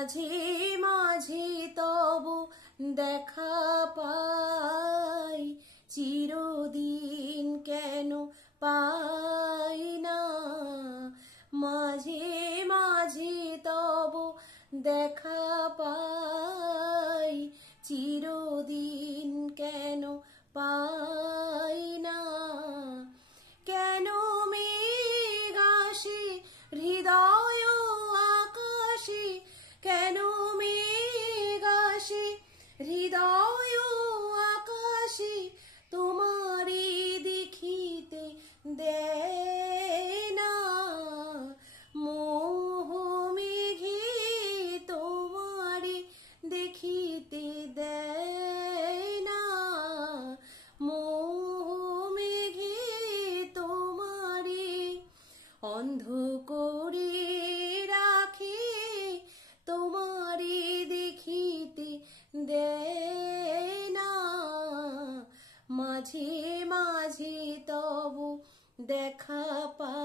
মাঝে মাঝে তবু দেখা পাই, চিরদিন কেন পাই না। মাঝে মাঝে তবু দেখা পাই, চিরদিন কেন পাই না। কেন মেঘ আসে হৃদয় আকাশে, কেন মেঘ আসে হৃদয় আকাশে, তোমারে দেখিতে দেয় না। মোহ মেঘে তোমারে দেখিতে দেয় না। মোহ মেঘে তোমারে অন্ধ করে রাখে, তোমারে দেখিতে দেয় না। মাঝে মাঝে তবু দেখা পাই।